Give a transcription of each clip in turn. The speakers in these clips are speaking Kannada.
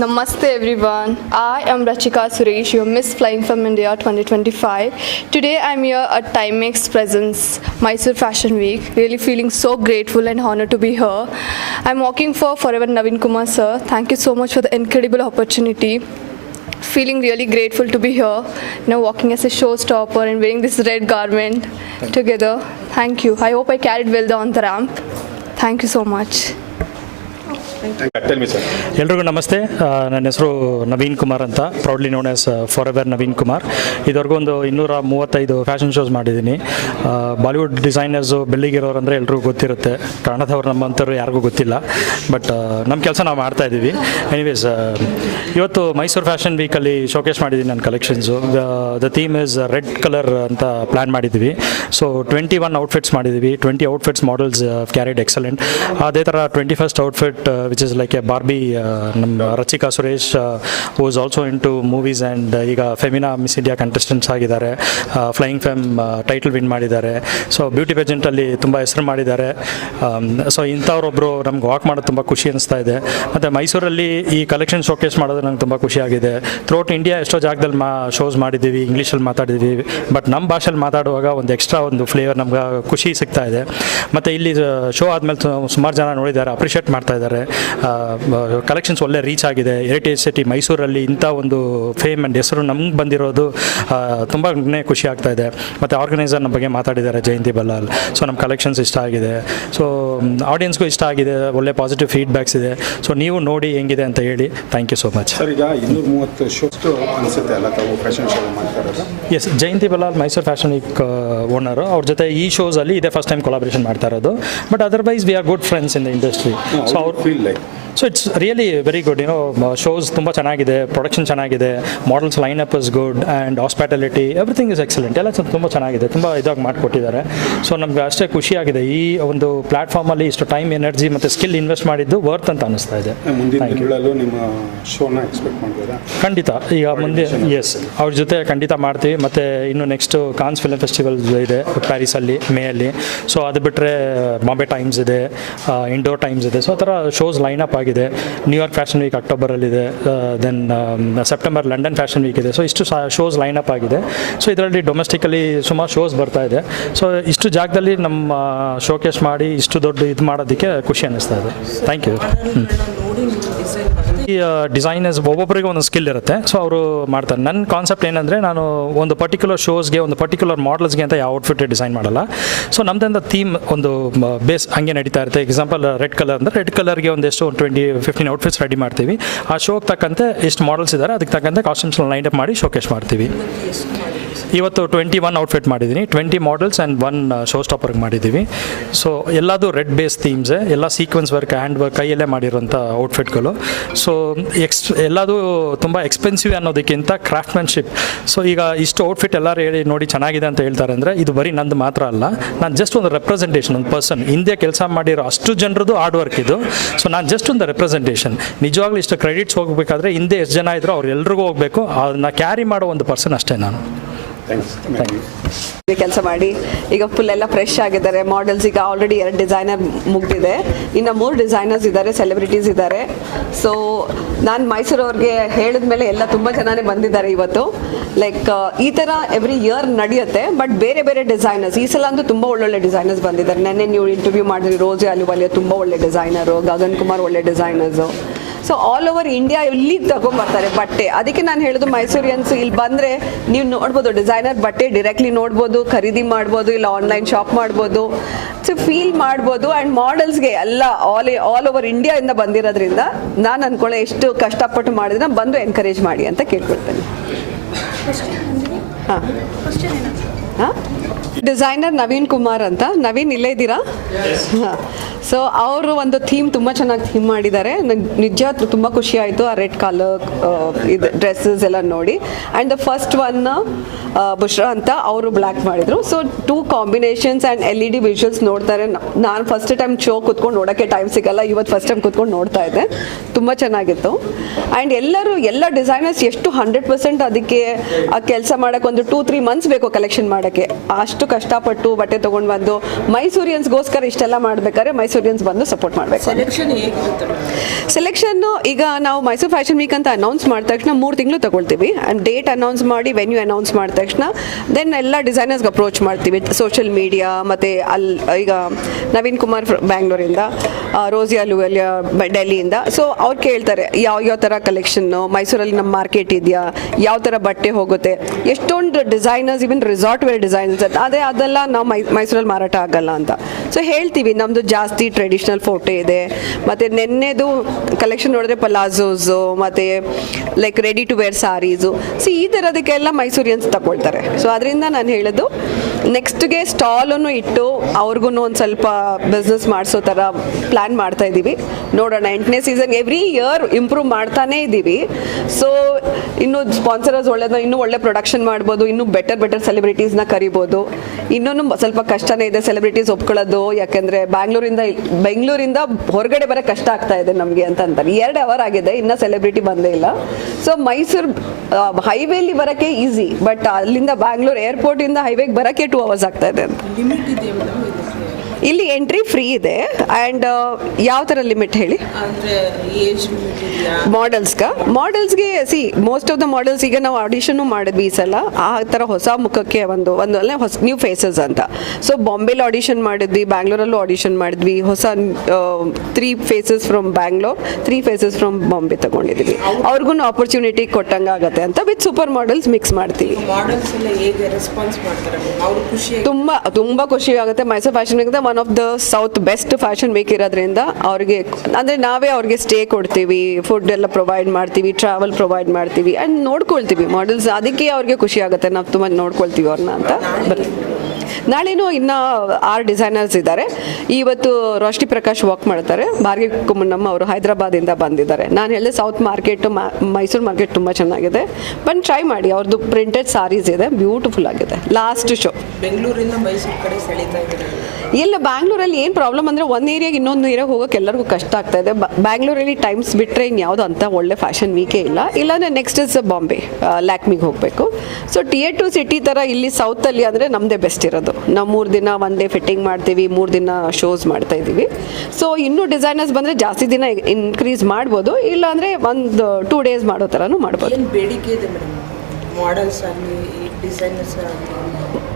Namaste everyone. I am Rachika Suresh, your Miss Flying from India 2025. Today I am here at Timex Presents Mysore Fashion Week. Really feeling so grateful and honored to be here. I am working for Forever Naveen Kumar sir. Thank you so much for the incredible opportunity. Feeling really grateful to be here. Now walking as a showstopper and wearing this red garment together. Thank you. I hope I carried well on the ramp. Thank you so much. ಎಲ್ರಿಗೂ ನಮಸ್ತೆ. ನನ್ನ ಹೆಸರು ನವೀನ್ ಕುಮಾರ್ ಅಂತ, proudly known as for Naveen Kumar. ಇದುವರೆಗೂ ಒಂದು 235 ಫ್ಯಾಷನ್ ಶೋಸ್ ಮಾಡಿದ್ದೀನಿ. ಬಾಲಿವುಡ್ ಡಿಸೈನರ್ಸು ಬೆಳ್ಳಿಗಿರೋರು ಅಂದರೆ ಎಲ್ರಿಗೂ ಗೊತ್ತಿರುತ್ತೆ, ಕನ್ನಡದವ್ರು ನಮ್ಮಂಥವ್ರು ಯಾರಿಗೂ ಗೊತ್ತಿಲ್ಲ. ಬಟ್ ನಮ್ಮ ಕೆಲಸ ನಾವು ಮಾಡ್ತಾಯಿದ್ದೀವಿ. ಎನಿವೇಸ್, ಇವತ್ತು ಮೈಸೂರು ಫ್ಯಾಷನ್ ವೀಕಲ್ಲಿ ಶೋಕೇಸ್ ಮಾಡಿದ್ದೀನಿ ನನ್ನ collections. The theme is red colour ಅಂತ ಪ್ಲ್ಯಾನ್ ಮಾಡಿದ್ದೀವಿ. ಸೊ 21 ಔಟ್ಫಿಟ್ಸ್ ಮಾಡಿದ್ದೀವಿ. 20 ಔಟ್ಫಿಟ್ಸ್ ಮಾಡಲ್ಸ್ ಕ್ಯಾರಿಡ್ ಎಕ್ಸಲೆಂಟ್. ಅದೇ ಥರ 21st outfit which is like a Barbie, ನಮ್ಮ Rachika Suresh who is also into movies and ಈಗ ಫೆಮಿನಾ ಮಿಸ್ ಇಂಡಿಯಾ ಕಂಟೆಸ್ಟೆಂಟ್ಸ್ ಆಗಿದ್ದಾರೆ. ಫ್ಲೈಯಿಂಗ್ ಫೆಮ್ ಟೈಟಲ್ ವಿನ್ ಮಾಡಿದ್ದಾರೆ. ಸೊ ಬ್ಯೂಟಿ ಪೇಜೆಂಟಲ್ಲಿ ತುಂಬ ಹೆಸರು ಮಾಡಿದ್ದಾರೆ. ಸೊ ಇಂಥವ್ರೊಬ್ಬರು ನಮ್ಗೆ ವಾಕ್ ಮಾಡೋದು ತುಂಬ ಖುಷಿ ಅನಿಸ್ತಾ ಇದೆ. ಮತ್ತು ಮೈಸೂರಲ್ಲಿ ಈ ಕಲೆಕ್ಷನ್ ಶೋಕೇಸ್ ಮಾಡೋದು ನಂಗೆ ತುಂಬ ಖುಷಿಯಾಗಿದೆ. ಥ್ರೂಔಟ್ ಇಂಡಿಯಾ ಎಷ್ಟೋ ಜಾಗದಲ್ಲಿ ಶೋಸ್ ಮಾಡಿದ್ದೀವಿ, ಇಂಗ್ಲೀಷಲ್ಲಿ ಮಾತಾಡಿದ್ದೀವಿ. ಬಟ್ ನಮ್ಮ ಭಾಷೆಯಲ್ಲಿ ಮಾತಾಡುವಾಗ ಒಂದು ಎಕ್ಸ್ಟ್ರಾ ಒಂದು ಫ್ಲೇವರ್ ನಮ್ಗೆ ಖುಷಿ ಸಿಗ್ತಾ ಇದೆ. ಮತ್ತು ಇಲ್ಲಿ ಶೋ ಆದಮೇಲೆ ಸುಮಾರು ಜನ ನೋಡಿದ್ದಾರೆ, ಅಪ್ರಿಷಿಯೇಟ್ ಮಾಡ್ತಾ ಇದ್ದಾರೆ. ಕಲೆಕ್ಷನ್ಸ್ ಒಳ್ಳೆ ರೀಚ್ ಆಗಿದೆ. ಹೆರಿಟೇಜ್ ಸಿಟಿ ಮೈಸೂರಲ್ಲಿ ಇಂಥ ಒಂದು ಫೇಮ್ ಆ್ಯಂಡ್ ಹೆಸರು ನಮ್ಗೆ ಬಂದಿರೋದು ತುಂಬಾ ಖುಷಿ ಆಗ್ತಾ ಇದೆ. ಮತ್ತು ಆರ್ಗನೈಸರ್ ನಮ್ಮ ಬಗ್ಗೆ ಮಾತಾಡಿದ್ದಾರೆ, ಜಯಂತಿ ಬಲ್ಲಾಲ್. ಸೊ ನಮ್ಮ ಕಲೆಕ್ಷನ್ಸ್ ಇಷ್ಟ ಆಗಿದೆ. ಸೊ ಆಡಿಯನ್ಸ್ಗೂ ಇಷ್ಟ ಆಗಿದೆ. ಒಳ್ಳೆ ಪಾಸಿಟಿವ್ ಫೀಡ್ಬ್ಯಾಕ್ಸ್ ಇದೆ. ಸೊ ನೀವು ನೋಡಿ ಹೆಂಗಿದೆ ಅಂತ ಹೇಳಿ. Thank you so much. Sir, ಈಗ 230 ಶೋಸ್ ಅನಿಸುತ್ತೆ ಅಲ್ಲ ತಾವು ಫ್ಯಾಷನ್ ಶೋ ಮಾಡ್ತಾರಲ್ಲ? Yes, Jayanthi Ballal Mysuru fashion week owner. ಅವ್ರ ಜೊತೆ ಈ ಶೋಸಲ್ಲಿ ಇದೇ ಫಸ್ಟ್ ಟೈಮ್ ಕೊಲಾಬ್ರೇಷನ್ ಮಾಡ್ತಾ ಇರೋದು. But otherwise we are good friends in the industry. So ಅವ್ರು feel like so it's really very good. Shows ತುಂಬ ಚೆನ್ನಾಗಿದೆ, ಪ್ರೊಡಕ್ಷನ್ ಚೆನ್ನಾಗಿದೆ, models lineup is good and hospitality everything is excellent. ಎಲ್ಲ ತುಂಬ ಚೆನ್ನಾಗಿದೆ, ತುಂಬ ಇದಾಗಿ ಮಾಡಿಕೊಟ್ಟಿದ್ದಾರೆ. ಸೊ ನಮ್ಗೆ ಅಷ್ಟೇ ಖುಷಿಯಾಗಿದೆ. ಈ ಒಂದು ಪ್ಲ್ಯಾಟ್ಫಾರ್ಮಲ್ಲಿ ಇಷ್ಟು ಟೈಮ್, ಎನರ್ಜಿ ಮತ್ತು ಸ್ಕಿಲ್ ಇನ್ವೆಸ್ಟ್ ಮಾಡಿದ್ದು ವರ್ತ್ ಅಂತ ಅನಿಸ್ತಾ ಇದೆ. ನಿಮ್ಮ ಶೋನ ಎಕ್ಸ್ಪೆಕ್ಟ್ ಮಾಡ್ಬೋದಾ? ಖಂಡಿತ. ಈಗ ಮುಂದೆ ಎಸ್, ಅವ್ರ ಜೊತೆ ಖಂಡಿತ ಮಾಡ್ತೀವಿ. ಮತ್ತು ಇನ್ನು ನೆಕ್ಸ್ಟು ಕಾನ್ಸ್ ಫಿಲ್ಮ್ ಫೆಸ್ಟಿವಲ್ ಇದೆ ಪ್ಯಾರಿಸಲ್ಲಿ ಮೇಯಲ್ಲಿ. ಸೊ ಅದು ಬಿಟ್ಟರೆ ಬಾಂಬೆ ಟೈಮ್ಸ್ ಇದೆ, ಇಂಡೋರ್ ಟೈಮ್ಸ್ ಇದೆ. ಸೊ ಆ ಥರ ಶೋಸ್ ಲೈನಪ್ ಆಗಿದೆ. ನ್ಯೂಯಾರ್ಕ್ ಫ್ಯಾಷನ್ ವೀಕ್ ಅಕ್ಟೋಬರಲ್ಲಿದೆ. Then September London fashion week ಇದೆ. ಸೊ ಇಷ್ಟು ಶೋಸ್ ಲೈನಪ್ ಆಗಿದೆ. ಸೊ ಇದರಲ್ಲಿ ಡೊಮೆಸ್ಟಿಕಲಿ ಸುಮಾರು ಶೋಸ್ ಬರ್ತಾ ಇದೆ. ಸೊ ಇಷ್ಟು ಜಾಗದಲ್ಲಿ ನಮ್ಮ ಶೋಕೇಸ್ ಮಾಡಿ ಇಷ್ಟು ದೊಡ್ಡ ಇದು ಮಾಡೋದಕ್ಕೆ ಖುಷಿ ಅನ್ನಿಸ್ತಾ ಇದೆ. Thank you. ಈ ಡಿಸೈನರ್ಸ್ ಒಬ್ಬೊಬ್ಬರಿಗೆ ಒಂದೊಂದು ಸ್ಕಿಲ್ ಇರುತ್ತೆ. ಸೊ ಅವರು ಮಾಡ್ತಾರೆ. ನನ್ನ ಕಾನ್ಸೆಪ್ಟ್ ಏನಂದರೆ, ನಾನು ಒಂದು ಪರ್ಟಿಕ್ಯುಲರ್ ಶೋಸ್ಗೆ, ಒಂದು ಪರ್ಟಿಕ್ಯುಲರ್ ಮಾಡಲ್ಸ್ಗೆ ಅಂತ ಯಾವ ಔಟ್ಫಿಟ್ ಡಿಸೈನ್ ಮಾಡಲ್ಲ. ಸೊ ನಮ್ದಿಂದ ಥೀಮ್ ಒಂದು ಬೇಸ್ ಹಂಗೆ ನಡೀತಾ ಇರುತ್ತೆ. ಎಕ್ಸಾಂಪಲ್ ರೆಡ್ ಕಲರ್ ಅಂದರೆ ರೆಡ್ ಕಲರ್ಗೆ ಒಂದೆಷ್ಟು 15 ಔಟ್ಫಿಟ್ಸ್ ರೆಡಿ ಮಾಡ್ತೀವಿ. ಆ ಶೋಗೆ ತಕ್ಕಂತೆ ಎಷ್ಟು ಮಾಡಲ್ಸ್ ಇದ್ದಾರೆ ಅದಕ್ಕೆ ತಕ್ಕಂತೆ ಕಾಸ್ಟ್ಯೂಮ್ಸ್ನ ಲೈನ್ ಅಪ್ ಮಾಡಿ ಶೋಕೇಸ್ ಮಾಡ್ತೀವಿ. ಇವತ್ತು 21 ಔಟ್ಫಿಟ್ ಮಾಡಿದ್ದೀನಿ. 20 ಮಾಡಲ್ಸ್ ಆ್ಯಂಡ್ 1 ಶೋ ಸ್ಟಾಪರ್ಗೆ ಮಾಡಿದ್ದೀವಿ. ಸೊ ಎಲ್ಲದು ರೆಡ್ ಬೇಸ್ ಥೀಮ್ಸೇ, ಎಲ್ಲ ಸೀಕ್ವೆನ್ಸ್ ವರ್ಕ್, ಹ್ಯಾಂಡ್ ವರ್ಕ್, ಕೈಯಲ್ಲೇ ಮಾಡಿರೋಂಥ ಔಟ್ಫಿಟ್ಗಳು. ಸೊ ಎಲ್ಲದು ತುಂಬ ಎಕ್ಸ್ಪೆನ್ಸಿವ್ ಅನ್ನೋದಕ್ಕಿಂತ ಕ್ರಾಫ್ಟ್ಮನ್ಶಿಪ್. ಸೊ ಈಗ ಇಷ್ಟು ಔಟ್ಫಿಟ್ ಎಲ್ಲರೂ ಹೇಳಿ ನೋಡಿ ಚೆನ್ನಾಗಿದೆ ಅಂತ ಹೇಳ್ತಾರೆ ಅಂದರೆ, ಇದು ಬರೀ ನಂದು ಮಾತ್ರ ಅಲ್ಲ. ನಾನು ಜಸ್ಟ್ ಒಂದು ರೆಪ್ರೆಸೆಂಟೇಷನ್, ಒಂದು ಪರ್ಸನ್ ಹಿಂದೆ ಕೆಲಸ ಮಾಡಿರೋ ಅಷ್ಟು ಜನರದ್ದು ಹಾರ್ಡ್ ವರ್ಕ್ ಇದು. ಸೊ ನಾನು ಜಸ್ಟ್ ಒಂದು ರೆಪ್ರೆಸೆಂಟೇಷನ್. ನಿಜವಾಗ್ಲೂ ಇಷ್ಟು ಕ್ರೆಡಿಟ್ಸ್ ಹೋಗಬೇಕಾದ್ರೆ ಹಿಂದೆ ಎಷ್ಟು ಜನ ಇದ್ರು ಅವ್ರು ಎಲ್ರಿಗೂ ಹೋಗಬೇಕು. ಅದನ್ನ ಕ್ಯಾರಿ ಮಾಡೋ ಒಂದು ಪರ್ಸನ್ ಅಷ್ಟೇ ನಾನು. ಕೆಲಸ ಮಾಡಿ ಈಗ ಫುಲ್ ಎಲ್ಲ ಫ್ರೆಶ್ ಆಗಿದ್ದಾರೆ ಮಾಡಲ್ಸ್. ಈಗ ಆಲ್ರೆಡಿ 2 ಡಿಸೈನರ್ ಮುಗಿದಿದೆ, ಇನ್ನು 3 ಡಿಸೈನರ್ಸ್ ಇದ್ದಾರೆ, ಸೆಲೆಬ್ರಿಟೀಸ್ ಇದ್ದಾರೆ. ಸೊ ನಾನು ಮೈಸೂರವ್ರಿಗೆ ಹೇಳಿದ್ಮೇಲೆ ಎಲ್ಲ ತುಂಬ ಜನನೇ ಬಂದಿದ್ದಾರೆ ಇವತ್ತು. ಲೈಕ್ ಈ ಥರ ಎವ್ರಿ ಇಯರ್ ನಡೆಯುತ್ತೆ. ಬಟ್ ಬೇರೆ ಬೇರೆ ಡಿಸೈನರ್ಸ್, ಈ ಸಲ ಅಂತೂ ತುಂಬ ಒಳ್ಳೊಳ್ಳೆ ಡಿಸೈನರ್ಸ್ ಬಂದಿದ್ದಾರೆ. ನೆನ್ನೆ ನೀವು ಇಂಟರ್ವ್ಯೂ ಮಾಡಿದ್ರಿ, ರೋಜಿ ಅಲುವಾಲಿಯಾ ತುಂಬ ಒಳ್ಳೆ ಡಿಸೈನರು, ಗಗನ್ ಕುಮಾರ್ ಒಳ್ಳೆ designers. So all over India ಇಲ್ಲಿಗೆ ತಗೊಂಬರ್ತಾರೆ ಬಟ್ಟೆ. ಅದಕ್ಕೆ ನಾನು ಹೇಳೋದು, ಮೈಸೂರಿಯನ್ಸ್ ಇಲ್ಲಿ ಬಂದರೆ ನೀವು ನೋಡ್ಬೋದು, ಡಿಸೈನರ್ ಬಟ್ಟೆ ಡೈರೆಕ್ಟ್ಲಿ ನೋಡ್ಬೋದು, ಖರೀದಿ ಮಾಡ್ಬೋದು, ಇಲ್ಲ ಆನ್ಲೈನ್ ಶಾಪ್ ಮಾಡ್ಬೋದು. ಸೊ ಫೀಲ್ ಮಾಡ್ಬೋದು. ಆ್ಯಂಡ್ ಮಾಡಲ್ಸ್ಗೆ ಎಲ್ಲ ಆಲ್ ಓವರ್ ಇಂಡಿಯಾದಿಂದ ಬಂದಿರೋದ್ರಿಂದ ನಾನು ಅಂದ್ಕೊಳ್ಳೆ ಎಷ್ಟು ಕಷ್ಟಪಟ್ಟು ಮಾಡಿದ್ರೆ ಬಂದು ಎನ್ಕರೇಜ್ ಮಾಡಿ ಅಂತ ಕೇಳ್ಕೊಳ್ತೇನೆ. ಹಾಂ ಹಾಂ ಡಿಸೈನರ್ ನವೀನ್ ಕುಮಾರ್ ಅಂತ. ನವೀನ್ ಇಲ್ಲೇ ಇದ್ದೀರಾ? ಹಾಂ. ಸೊ ಅವರು ಒಂದು ಥೀಮ್ ತುಂಬ ಚೆನ್ನಾಗಿ ಥೀಮ್ ಮಾಡಿದ್ದಾರೆ. ನಂಗೆ ನಿಜ ತುಂಬ ಖುಷಿ ಆಯಿತು ಆ ರೆಡ್ ಕಲರ್ ಇದು ಡ್ರೆಸ್ಸಸ್ ಎಲ್ಲ ನೋಡಿ. ಆ್ಯಂಡ್ ದ ಫಸ್ಟ್ ಒನ್ ಬುಷ್ರಾ ಅಂತ ಅವರು ಬ್ಲ್ಯಾಕ್ ಮಾಡಿದರು. So 2 combinations and LED visuals ನೋಡ್ತಾರೆ. ನಾನು ಫಸ್ಟ್ ಟೈಮ್ ಶೋ ಕೂತ್ಕೊಂಡು ನೋಡೋಕ್ಕೆ ಟೈಮ್ ಸಿಗಲ್ಲ, ಇವತ್ತು ಫಸ್ಟ್ ಟೈಮ್ ಕೂತ್ಕೊಂಡು ನೋಡ್ತಾ ಇದ್ದೆ. ತುಂಬ ಚೆನ್ನಾಗಿತ್ತು. ಆ್ಯಂಡ್ ಎಲ್ಲ ಡಿಸೈನರ್ಸ್ ಎಷ್ಟು 100% ಅದಕ್ಕೆ ಕೆಲಸ ಮಾಡೋಕ್ಕೆ ಒಂದು 2-3 ಮಂತ್ಸ್ ಬೇಕು ಕಲೆಕ್ಷನ್ ಮಾಡೋಕ್ಕೆ. ಅಷ್ಟು ಕಷ್ಟಪಟ್ಟು ಬಟ್ಟೆ ತೊಗೊಂಡು ಬಂದು ಮೈಸೂರಿಯನ್ಸ್ಗೋಸ್ಕರ ಇಷ್ಟೆಲ್ಲ ಮಾಡ್ಬೇಕಾದ್ರೆ ಮೈಸೂರಿಯನ್ಸ್ ಬಂದು ಸಪೋರ್ಟ್ ಮಾಡಬೇಕು. ಸೆಲೆಕ್ಷನ್ನು ಈಗ ನಾವು ಮೈಸೂರು ಫ್ಯಾಷನ್ ವೀಕ್ ಅಂತ ಅನೌನ್ಸ್ ಮಾಡಿದ ತಕ್ಷಣ 3 ತಿಂಗಳು ತಗೊಳ್ತೀವಿ. ಆ್ಯಂಡ್ ಡೇಟ್ ಅನೌನ್ಸ್ ಮಾಡಿ ವೆನ್ಯೂ ಅನೌನ್ಸ್ ಮಾಡಿದ ತಕ್ಷಣ ದೆನ್ ಎಲ್ಲ ಡಿಸೈನರ್ಸ್ಗೆ ಅಪ್ರೋಚ್ ಮಾಡ್ತೀವಿ. ಸೋಷಿಯಲ್ ಮೀಡಿಯಾ ಮತ್ತು ಈಗ ನವೀನ್ ಕುಮಾರ್ ಬ್ಯಾಂಗ್ಳೂರಿಂದ, ರೋಸಿಯಾ ಲುವೆಲಿಯಾ ಡೆಲ್ಲಿಯಿಂದ. ಸೊ ಅವ್ರು ಕೇಳ್ತಾರೆ ಯಾವ ಥರ ಕಲೆಕ್ಷನ್ನು ಮೈಸೂರಲ್ಲಿ ನಮ್ಮ ಮಾರ್ಕೆಟ್ ಇದೆಯಾ, ಯಾವ ಥರ ಬಟ್ಟೆ ಹೋಗುತ್ತೆ, ಎಷ್ಟೊಂದು ಡಿಸೈನರ್ಸ್ ಇವನ್ ರಿಸಾರ್ಟ್ ವೇರ್ ಡಿಸೈನರ್ಸ್ ಅದೆಲ್ಲ ನಾವು ಮೈಸೂರಲ್ಲಿ ಮಾರಾಟ ಆಗಲ್ಲ ಅಂತ. ಸೊ ಹೇಳ್ತೀವಿ ನಮ್ಮದು ಜಾಸ್ತಿ ಟ್ರೆಡಿಷ್ನಲ್ ಫೋಟೋ ಇದೆ. ಮತ್ತು ನೆನ್ನೆದು ಕಲೆಕ್ಷನ್ ನೋಡಿದ್ರೆ ಪಲಾಝೋಸು ಮತ್ತು like ready to wear saris. So ಈ ಥರದಕ್ಕೆಲ್ಲ ಮೈಸೂರಿಯನ್ಸ್ ತಗೊಳ್ತಾರೆ. ಸೊ ಅದರಿಂದ ನಾನು ಹೇಳೋದು ನೆಕ್ಸ್ಟ್ಗೆ ಸ್ಟಾಲನ್ನು ಇಟ್ಟು ಅವ್ರಿಗೂ ಒಂದು ಸ್ವಲ್ಪ ಬಿಸ್ನೆಸ್ ಮಾಡಿಸೋ ಥರ ಪ್ಲ್ಯಾನ್ ಮಾಡ್ತಾ ಇದ್ದೀವಿ. ನೋಡೋಣ, 8ನೇ ಸೀಸನ್ ಎವ್ರಿ ಇಯರ್ ಇಂಪ್ರೂವ್ ಮಾಡ್ತಾನೇ ಇದ್ದೀವಿ. ಸೊ ಇನ್ನೂ ಸ್ಪಾನ್ಸರ್ಸ್ ಇನ್ನೂ ಒಳ್ಳೆ ಪ್ರೊಡಕ್ಷನ್ ಮಾಡ್ಬೋದು, ಇನ್ನೂ ಬೆಟರ್ ಸೆಲೆಬ್ರಿಟೀಸ್ನ ಕರಿಬೋದು. ಇನ್ನೂ ಸ್ವಲ್ಪ ಕಷ್ಟನೇ ಇದೆ ಸೆಲೆಬ್ರಿಟೀಸ್ ಒಪ್ಕೊಳ್ಳೋದು, ಯಾಕೆಂದರೆ ಬೆಂಗಳೂರಿಂದ ಹೊರಗಡೆ ಬರೋ ಕಷ್ಟ ಆಗ್ತಾ ಇದೆ ನಮಗೆ ಅಂತ ಅಂತಾರೆ. 2 ಅವರ್ ಆಗಿದೆ, ಇನ್ನೂ ಸೆಲೆಬ್ರಿಟಿ ಬಂದೇ ಇಲ್ಲ. ಸೊ ಮೈಸೂರು ಹೈವೇಲಿ ಬರೋಕ್ಕೆ ಈಸಿ, ಬಟ್ ಅಲ್ಲಿಂದ ಬ್ಯಾಂಗ್ಳೂರು ಏರ್ಪೋರ್ಟಿಂದ ಹೈವೇಗೆ ಬರೋಕ್ಕೆ 2 ಅವರ್ಸ್ ಆಗ್ತಾ ಇದೆ ಅಂತ. ಇಲ್ಲಿ ಎಂಟ್ರಿ ಫ್ರೀ ಇದೆ. ಆ್ಯಂಡ್ ಯಾವ ಥರ ಲಿಮಿಟ್ ಹೇಳಿ? ಮಾಡೆಲ್ಸ್ಗೆ ಮೋಸ್ಟ್ ಆಫ್ ದ ಮಾಡೆಲ್ಸ್ ಈಗ ನಾವು ಆಡಿಷನ್ನು ಮಾಡಿದ್ವಿ ಈ ಸಲ. ಆ ಥರ ಹೊಸ ಮುಖಕ್ಕೆ ಒಂದು ಅಲ್ಲೇ ನ್ಯೂ ಫೇಸಸ್ ಅಂತ. ಸೊ ಬಾಂಬೆಲಿ ಆಡಿಷನ್ ಮಾಡಿದ್ವಿ, ಬ್ಯಾಂಗ್ಳೂರಲ್ಲೂ ಆಡಿಷನ್ ಮಾಡಿದ್ವಿ. ಹೊಸ 3 faces from Bangalore, 3 faces from Bombay ತಗೊಂಡಿದ್ವಿ. ಅವ್ರಿಗೂ ಆಪರ್ಚುನಿಟಿ ಕೊಟ್ಟಂಗೆ ಆಗುತ್ತೆ ಅಂತ ವಿತ್ ಸೂಪರ್ ಮಾಡೆಲ್ಸ್ ಮಿಕ್ಸ್ ಮಾಡ್ತೀವಿ. ತುಂಬ ಖುಷಿ ಆಗುತ್ತೆ. Mysuru fashion week one of the south best fashion week ಇರೋದ್ರಿಂದ ಅವ್ರಿಗೆ ಅಂದರೆ ನಾವೇ ಅವ್ರಿಗೆ ಸ್ಟೇ ಕೊಡ್ತೀವಿ, ಫುಡ್ ಎಲ್ಲ ಪ್ರೊವೈಡ್ ಮಾಡ್ತೀವಿ, ಟ್ರಾವೆಲ್ ಪ್ರೊವೈಡ್ ಮಾಡ್ತೀವಿ ಆ್ಯಂಡ್ ನೋಡ್ಕೊಳ್ತೀವಿ ಮಾಡೆಲ್ಸ್. ಅದಕ್ಕೆ ಅವ್ರಿಗೆ ಖುಷಿ ಆಗುತ್ತೆ, ನಾವು ತುಂಬ ನೋಡ್ಕೊಳ್ತೀವಿ ಅವ್ರನ್ನ ಅಂತ. ಬರಲಿ, ನಾಳೆನೂ ಇನ್ನೂ 6 ಡಿಸೈನರ್ಸ್ ಇದ್ದಾರೆ. ಇವತ್ತು ರೋಷ್ನಿ ಪ್ರಕಾಶ್ ವಾಕ್ ಮಾಡ್ತಾರೆ. ಭಾರ್ಗವಿ ಕುಮ್ಮನಮ್ಮ ಅವರು ಹೈದರಾಬಾದಿಂದ ಬಂದಿದ್ದಾರೆ. ನಾನು ಹೇಳಿದೆ ಸೌತ್ ಮಾರ್ಕೆಟು ಮೈಸೂರು ಮಾರ್ಕೆಟ್ ತುಂಬ ಚೆನ್ನಾಗಿದೆ, ಬಂದು ಟ್ರೈ ಮಾಡಿ. ಅವ್ರದ್ದು ಪ್ರಿಂಟೆಡ್ ಸಾರೀಸ್ ಇದೆ, ಬ್ಯೂಟಿಫುಲ್ ಆಗಿದೆ. ಲಾಸ್ಟ್ ಶೋ ಬೆಂಗಳೂರಿಂದ ಮೈಸೂರು ಕಡೆ ಸೆಳೀತಾ ಇದ್ದಾರೆ. ಇಲ್ಲ, ಬ್ಯಾಂಗ್ಳೂರಲ್ಲಿ ಏನು ಪ್ರಾಬ್ಲಮ್ ಅಂದರೆ ಒಂದು ಏರಿಯಾಗೆ ಇನ್ನೊಂದು ಏರಿಯಾಗೆ ಹೋಗೋಕೆ ಎಲ್ಲರಿಗೂ ಕಷ್ಟ ಆಗ್ತಾ ಇದೆ. ಬ್ಯಾಂಗ್ಳೂರಲ್ಲಿ ಟೈಮ್ಸ್ ಬಿಟ್ಟರೆ ಇನ್ಯಾವುದು ಅಂತ ಒಳ್ಳೆ ಫ್ಯಾಷನ್ ವೀಕೇ ಇಲ್ಲ. ಇಲ್ಲಾಂದರೆ ನೆಕ್ಸ್ಟ್ ಇಸ್ ಬಾಂಬೆ, ಲ್ಯಾಕ್ಮಿಗೆ ಹೋಗಬೇಕು. ಸೊ Tier 2 ಸಿಟಿ ಥರ ಇಲ್ಲಿ ಸೌತಲ್ಲಿ ಅಂದರೆ ನಮ್ಮದೇ ಬೆಸ್ಟ್ ಇರೋದು. ನಾವು 3 ದಿನ 1 ಡೇ ಫಿಟ್ಟಿಂಗ್ ಮಾಡ್ತೀವಿ, 3 ದಿನ ಶೋಸ್ ಮಾಡ್ತಾ ಇದ್ದೀವಿ. ಸೊ ಇನ್ನೂ ಡಿಸೈನರ್ಸ್ ಬಂದರೆ ಜಾಸ್ತಿ ದಿನ ಇನ್ಕ್ರೀಸ್ ಮಾಡ್ಬೋದು, ಇಲ್ಲಾಂದರೆ ಒಂದು 2 ಡೇಸ್ ಮಾಡೋ ಥರನೂ ಮಾಡ್ಬೋದು. ಏನು ಬೇಡಿಕೆ ಇದೆ ಮೇಡಮ್ ಮಾಡೆಲ್ಸ್ ಆಗಲಿ ಡಿಸೈನರ್ಸ್ ಆಗಲಿ?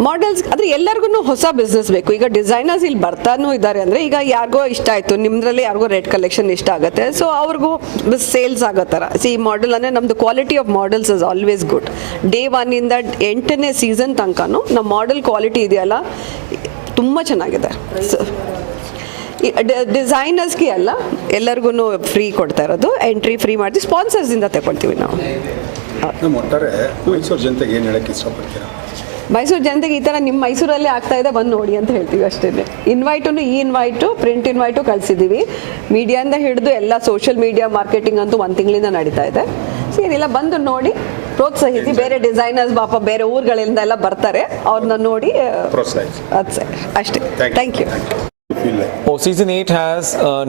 ಮಾಡೆಲ್ಸ್ ಅಂದರೆ ಎಲ್ಲರಿಗೂ ಹೊಸ ಬಿಸ್ನೆಸ್ ಬೇಕು. ಈಗ ಡಿಸೈನರ್ಸ್ ಇಲ್ಲಿ ಬರ್ತಾನೂ ಇದ್ದಾರೆ ಅಂದರೆ ಈಗ ಯಾರಿಗೋ ಇಷ್ಟ ಆಯಿತು, ನಿಮ್ಮದ್ರಲ್ಲಿ ಯಾರಿಗೋ ರೆಡ್ ಕಲೆಕ್ಷನ್ ಇಷ್ಟ ಆಗುತ್ತೆ, ಸೊ ಅವ್ರಿಗೂ ಸೇಲ್ಸ್ ಆಗೋ ಥರ. ಮಾಡೆಲ್ ಅಂದರೆ ನಮ್ಮದು quality of models is always good. Day 1ಇಂದ 8ನೇ ಸೀಸನ್ ತನಕನೂ ನಮ್ಮ ಮಾಡೆಲ್ ಕ್ವಾಲಿಟಿ ಇದೆಯಲ್ಲ ತುಂಬ ಚೆನ್ನಾಗಿದೆ. ಡಿಸೈನರ್ಸ್ಗೆ ಅಲ್ಲ, ಎಲ್ಲರಿಗೂ ಫ್ರೀ ಕೊಡ್ತಾ ಇರೋದು. ಎಂಟ್ರಿ ಫ್ರೀ ಮಾಡ್ತೀವಿ, ಸ್ಪಾನ್ಸರ್ಸಿಂದ ತಗೊಳ್ತೀವಿ ನಾವು. ನಮ್ಮ ಒಟ್ಟಾರೆ ಮೈಸೂರು ಜನತೆಗೆ ಏನು ಹೇಳಕ್ಕೆ ಇಷ್ಟಪಡ್ತೀರಾ? ಮೈಸೂರು ಜನತೆಗೆ ಈ ಥರ ನಿಮ್ಮ ಮೈಸೂರಲ್ಲಿ ಆಗ್ತಾ ಇದೆ, ಬಂದು ನೋಡಿ ಅಂತ ಹೇಳ್ತೀವಿ ಅಷ್ಟೇ. ಇನ್ವೈಟು ಪ್ರಿಂಟ್ ಇನ್ವೈಟು ಕಳಿಸಿದ್ದೀವಿ. ಮೀಡಿಯಾದಿಂದ ಹಿಡಿದು ಎಲ್ಲ ಸೋಷಿಯಲ್ ಮೀಡಿಯಾ ಮಾರ್ಕೆಟಿಂಗ್ ಅಂತೂ 1 ತಿಂಗಳಿಂದ ನಡೀತಾ ಇದೆ. ಸೊ ಏನಿಲ್ಲ, ಬಂದು ನೋಡಿ ಪ್ರೋತ್ಸಾಹಿಸಿ. ಬೇರೆ ಡಿಸೈನರ್ಸ್ ಬೇರೆ ಊರುಗಳಿಂದ ಎಲ್ಲ ಬರ್ತಾರೆ, ಅವ್ರನ್ನ ನೋಡಿ ಪ್ರೋತ್ಸಾಹಿಸಿ. ಅದು ಸರ್, ಅಷ್ಟೇ. Thank you. Season 8 has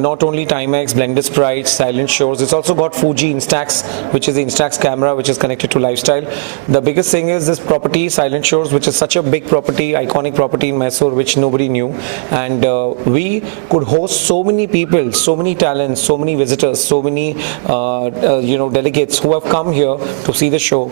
not only Timex, Blenders Pride, silent shows, it's also got Fuji Instax, which is the Instax camera which is connected to lifestyle. The biggest thing is this property, silent shows, which is such a big property, iconic property in Mysore, which nobody knew. And we could host so many people, so many talents, so many visitors, so many delegates who have come here to see the show.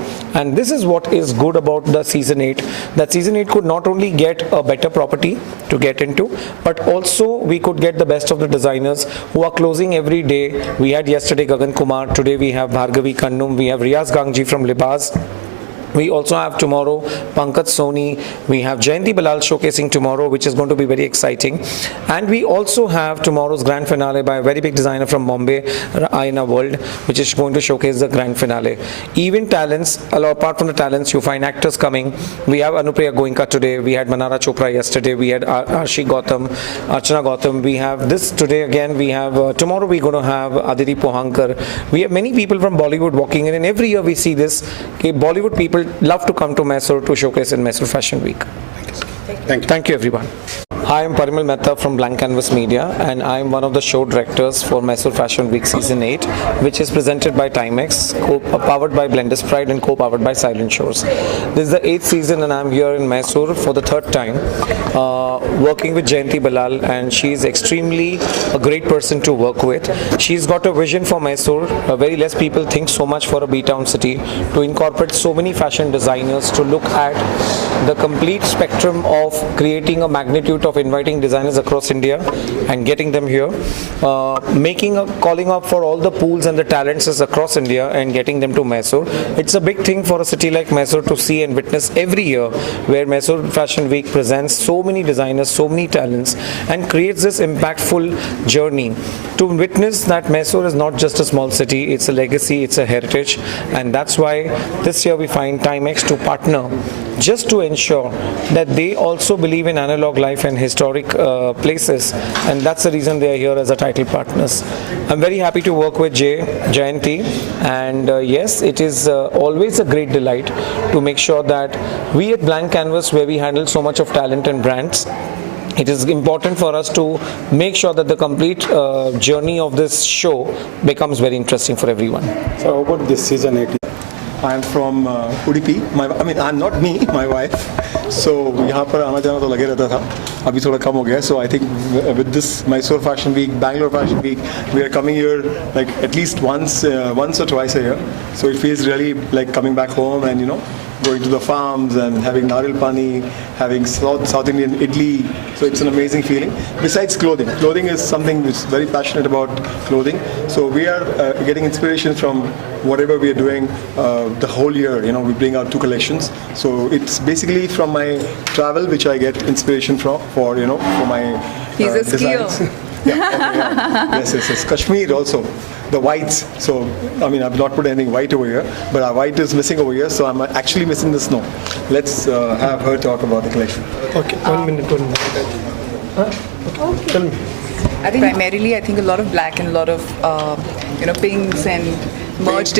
And this is what is good about the Season 8, that Season 8 could not only get a better property to get into, but also we could get the best of the designers who are closing every day. We had yesterday Gagan Kumar, today we have Bhargavi Kannum, we have Riyaz Gangji from Libaz. We also have tomorrow Pankaj Soni, we have Jayanti Balal showcasing tomorrow, which is going to be very exciting. And we also have tomorrow's grand finale by a very big designer from Bombay, Aina World, which is going to showcase the grand finale. Even talents, apart from the talents, you find actors coming. We have Anupriya Goenka today, we had Manara Chopra yesterday, we had Arshi Gautam, Archana Gautam, we have this today again, we have tomorrow we're going to have Aditi Pohankar. We have many people from Bollywood walking in, and every year we see this. Okay, Bollywood people love to come to Mysore to showcase in Mysore Fashion Week. Thank you. Thank you everyone. Hi, I'm Parimal Mehta from Blank Canvas Media, and I'm one of the show directors for Mysore Fashion Week Season 8, which is presented by Timex, powered by Blenders Pride and co-powered by Silent Shores. This is the 8th season and I'm here in Mysore for the 3rd time, working with Jayanti Balal, and she's extremely a great person to work with. She's got a vision for Mysore. Very less people think so much for a B-town city, to incorporate so many fashion designers, to look at the complete spectrum of creating a magnitude of inviting designers across India and getting them here, calling up for all the pools and the talents across India and getting them to Mysore. It's a big thing for a city like Mysore to see and witness every year, where Mysore Fashion Week presents so many designers, so many talents, and creates this impactful journey to witness that Mysore is not just a small city, it's a legacy, it's a heritage, and that's why this year we find Timex to partner just to ensure that they also believe in analog life and historic places, and that's the reason they are here as a title partners. I'm very happy to work with Jayanti, and yes, it is always a great delight to make sure that we at Blank Canvas, where we handle so much of talent and brands, it is important for us to make sure that the complete journey of this show becomes very interesting for everyone. So how about this season 8? I'm from Udupi. I'm not me, my wife. So यहाँ पर आना जाना तो लगे रहता था. अभी थोड़ा कम हो गया. So I think with this Mysore Fashion Week, Bangalore Fashion Week, we are coming here like at least once or twice a year. So it feels really like coming back home and going to the farms and having naril pani, having South Indian idli. So it's an amazing feeling. Besides clothing is something which is very passionate about clothing. So we are getting inspiration from whatever we are doing the whole year. We bring out 2 collections. So it's basically from my travel which I get inspiration for my He's a designs. skier. Yeah. Yes. Kashmir also. The whites. So, I've not put anything white over here, but our white is missing over here, so I'm actually missing the snow. Let's have her talk about the collection. Okay, 1 minute. Tell me. I think primarily, I think a lot of black and a lot of pinks and merged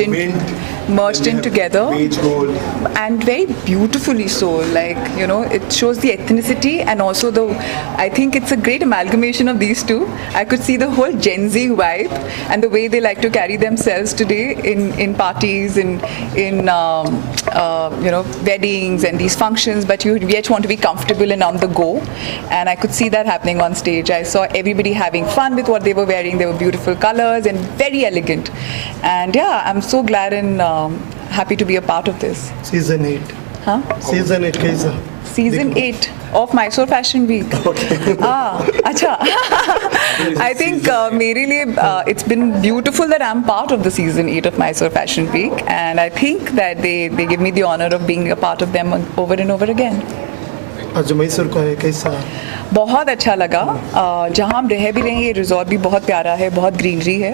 in together, Beige gold. and very beautifully so. Like it shows the ethnicity, and also I think it's a great amalgamation of these two. I could see the whole Gen Z vibe and the way they like to carry themselves today in parties, in weddings and these functions. But you yet want to be comfortable and on the go, and I could see that happening on stage. I saw everybody having fun with what they were wearing. They were beautiful colors and very elegant, and yeah, I'm so glad and happy to be a part of this. Season 8. Huh? Season 8 कैसा? Season 8 of Mysore Fashion Week. अच्छा. I think मेरे लिए it's been beautiful that I'm part of the Season 8 of Mysore Fashion Week, and I think that they give me the honor of being a part of them over and over again. आज मैसूर का है कैसा? बहुत अच्छा लगा. जहाँ हम रह भी रहे हैं, ये रिजॉर्ट भी बहुत प्यारा है, बहुत ग्रीनरी है,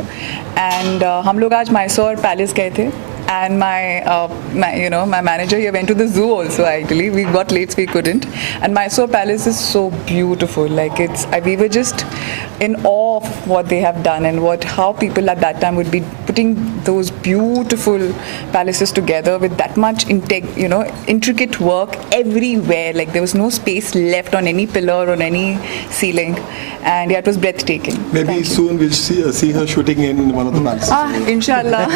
एंड हम लोग आज मैसूर पैलेस गए थे. And my manager here went to the zoo also. Actually, we got late, so we couldn't. And Mysore Palace is so beautiful. Like we were just in awe of what they have done and how people at that time would be putting those beautiful palaces together with that much intricate work everywhere. Like there was no space left on any pillar, on any ceiling, and yeah, it was breathtaking. Maybe soon we'll see her shooting in one of the palaces. Inshallah.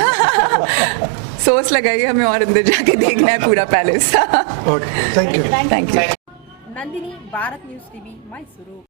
सोच लगाइए, हमें और अंदर जाके देखना है पूरा palace. Okay, thank you. Thank you. Nandini Bharat news TV Mysuru.